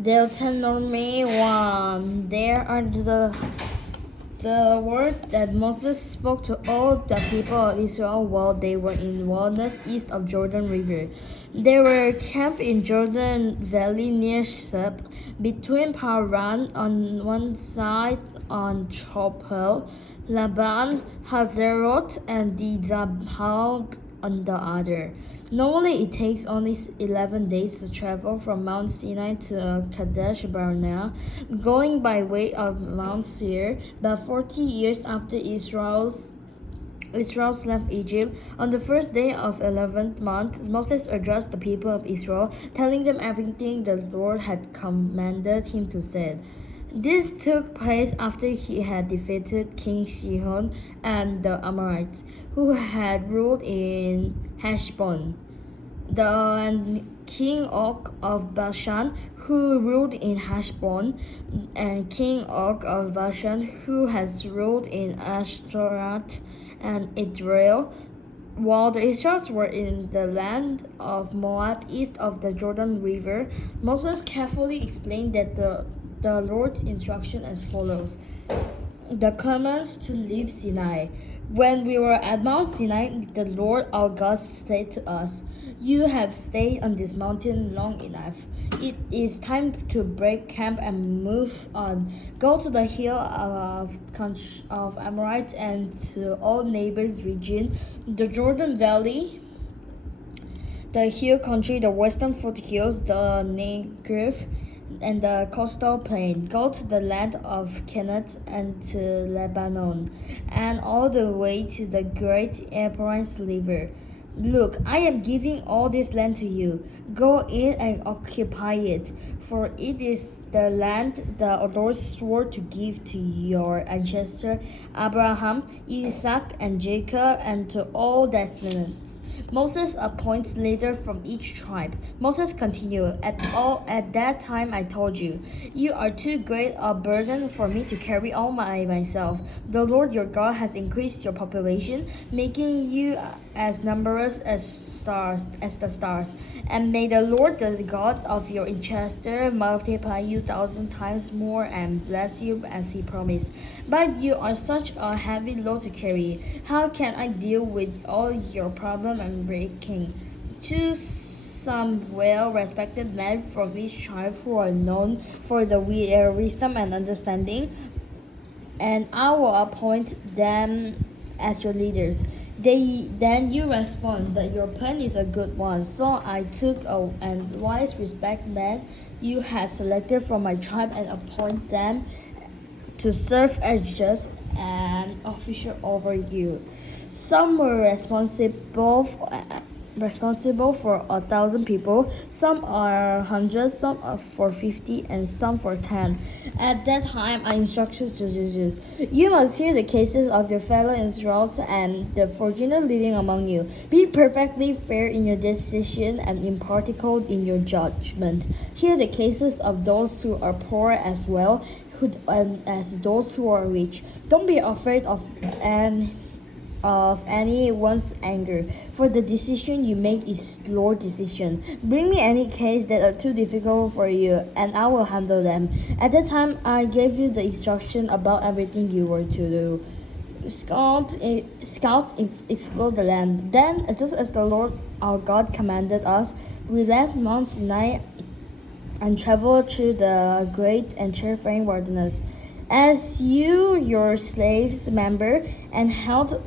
Deuteronomy 1. There are the words that Moses spoke to all the people of Israel while they were in the wilderness east of Jordan River. They were camped in Jordan Valley near Shep, between Paran on one side on Chopel, Laban, Hazeroth, and the Zabal on the other. Normally, it takes only 11 days to travel from Mount Sinai to Kadesh Barnea, going by way of Mount Seir. But 40 years after Israel left Egypt, on the first day of 11th month, Moses addressed the people of Israel, telling them everything the Lord had commanded him to say. This took place after he had defeated King Sihon and the Amorites, who had ruled in Heshbon. The King Og of Bashan, who ruled in Heshbon, and King Og of Bashan, who has ruled in Ashtaroth and Edrei. While the Israelites were in the land of Moab east of the Jordan River, Moses carefully explained that the Lord's instruction as follows. The commands to leave Sinai. When we were at Mount Sinai, the Lord our God said to us, "You have stayed on this mountain long enough. It is time to break camp and move on. Go to the hill of Amorites and to all neighbors region, the Jordan Valley, the hill country, the western foothills, the Negev, and the coastal plain. Go to the land of Canaan and to Lebanon, and all the way to the great Euphrates River. Look, I am giving all this land to you. Go in and occupy it, for it is the land the Lord swore to give to your ancestor Abraham, Isaac, and Jacob, and to all descendants. Moses appoints leaders from each tribe. Moses continued, At that time I told you, you are too great a burden for me to carry all by myself. The Lord your God has increased your population, making you as numerous as the stars. And may the Lord, the God of your ancestor, multiply you 1,000 times more and bless you as he promised. But you are such a heavy load to carry. How can I deal with all your problem and breaking? Choose some well-respected men from each tribe who are known for the wisdom and understanding, and I will appoint them as your leaders. Then you respond that your plan is a good one. So I took a wise respect man you had selected from my tribe and appoint them to serve as just an official over you. Some were responsible for 1,000 people, some are 100, some are for 50, and some for 10. At that time, I instructed the judges, you must hear the cases of your fellow Israelites and the foreigner living among you. Be perfectly fair in your decision and impartial in your judgment. Hear the cases of those who are poor as well as those who are rich. Don't be afraid of anyone's anger, for the decision you make is your decision. Bring me any case that are too difficult for you, and I will handle them. At that time, I gave you the instruction about everything you were to do. Scouts explored the land. Then, just as the Lord our God commanded us, we left Mount Sinai and traveled through the great and terrifying wilderness. As your slaves, remember, and held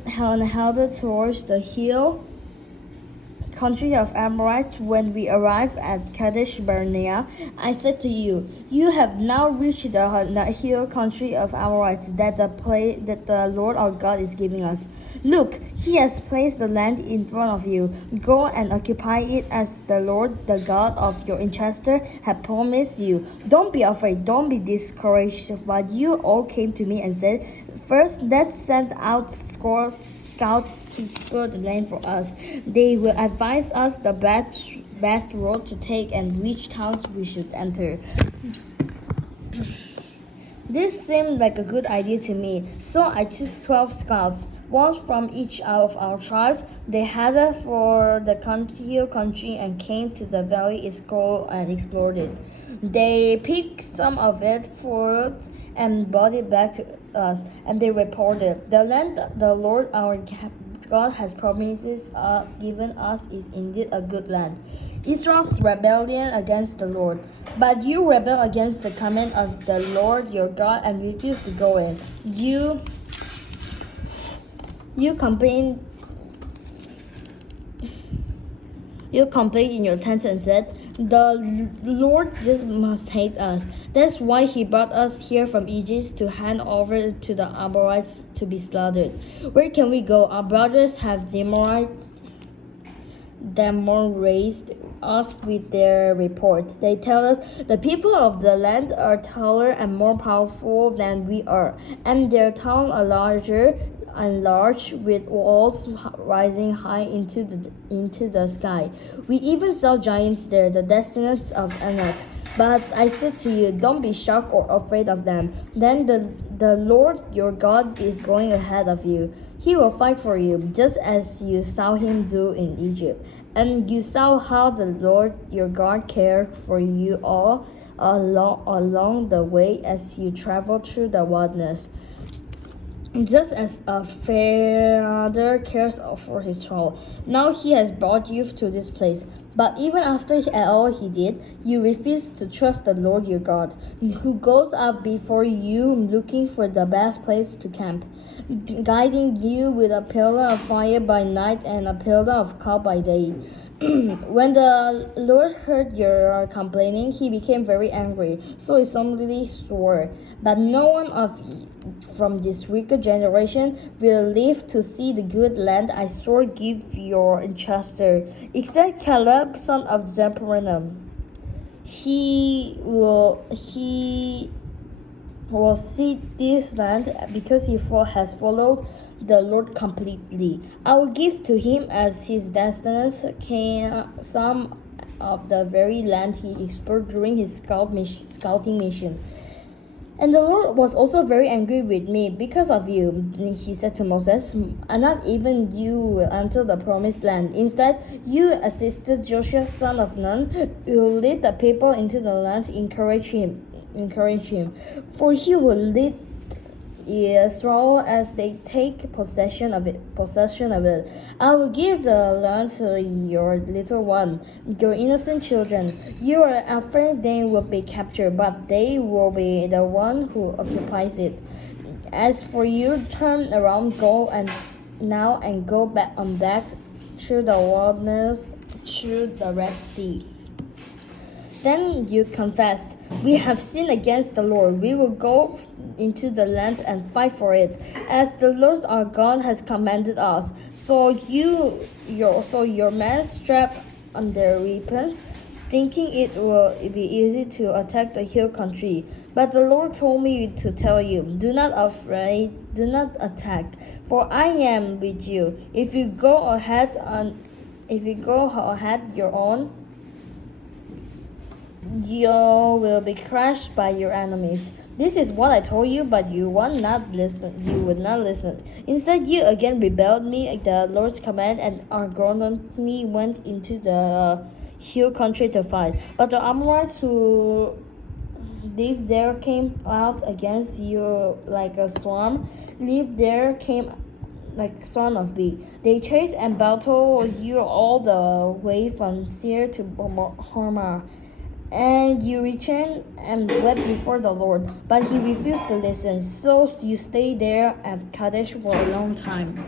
towards the hill country of Amorites when we arrived at Kadesh Barnea, I said to you, you have now reached the hill country of Amorites that the Lord our God is giving us. Look, he has placed the land in front of you. Go and occupy it as the Lord, the God of your ancestor, had promised you. Don't be afraid, don't be discouraged. But you all came to me and said, first, let's send out scouts to explore the land for us. They will advise us the best road to take and which towns we should enter. This seemed like a good idea to me, so I chose 12 scouts, one from each of our tribes. They headed for the hill country and came to the valley it's called and explored it. They picked some of it fruit and brought it back to us, and they reported, "The land the Lord our God has promised given us is indeed a good land." Israel's rebellion against the Lord. But you rebel against the command of the Lord your God and refuse to go in. You complain in your tents and said, "The Lord just must hate us. That's why he brought us here from Egypt to hand over to the Amorites to be slaughtered. Where can we go? Our brothers have demolished us with their report. They tell us the people of the land are taller and more powerful than we are, and their towns are larger and large, with walls rising high into the sky. We even saw giants there, the descendants of Anak. But I said to you, don't be shocked or afraid of them. Then the Lord your God is going ahead of you. He will fight for you, just as you saw him do in Egypt. And you saw how the Lord your God cared for you all along the way as you traveled through the wilderness, just as a father cares for his child. Now he has brought you to this place. But even after all he did, you refused to trust the Lord your God, who goes up before you looking for the best place to camp, guiding you with a pillar of fire by night and a pillar of cloud by day. When the Lord heard your complaining, he became very angry, so he solemnly swore, "But no one from this wicked generation will live to see the good land I swore give your ancestor, except Caleb, son of Jephunneh. He will see this land because he has followed the Lord completely. I will give to him as his descendants some of the very land he explored during his scouting mission." And the Lord was also very angry with me because of you. He said to Moses, "Not even you will enter the promised land. Instead, you assisted Joshua, son of Nun, who lead the people into the land. Encourage him. For he will lead Israel as they take possession of it. I will give the land to your little one, your innocent children. You are afraid they will be captured, but they will be the one who occupies it. As for you, turn around, go back through the wilderness, through the Red Sea." Then you confessed, "We have sinned against the Lord. We will go into the land and fight for it, as the Lord our God has commanded us." So your men strapped on their weapons, thinking it will be easy to attack the hill country. But the Lord told me to tell you, "Do not attack, for I am with you. If you go ahead your own, you will be crushed by your enemies." This is what I told you, but you would not listen. Instead, you again rebelled me the Lord's command and arrogantly went into the hill country to fight. But the Amorites who lived there came out against you like a swarm. Like son of bee. They chased and battled you all the way from Seir to Hormah. And you returned and wept before the Lord, but he refused to listen. So you stayed there at Kadesh for a long time.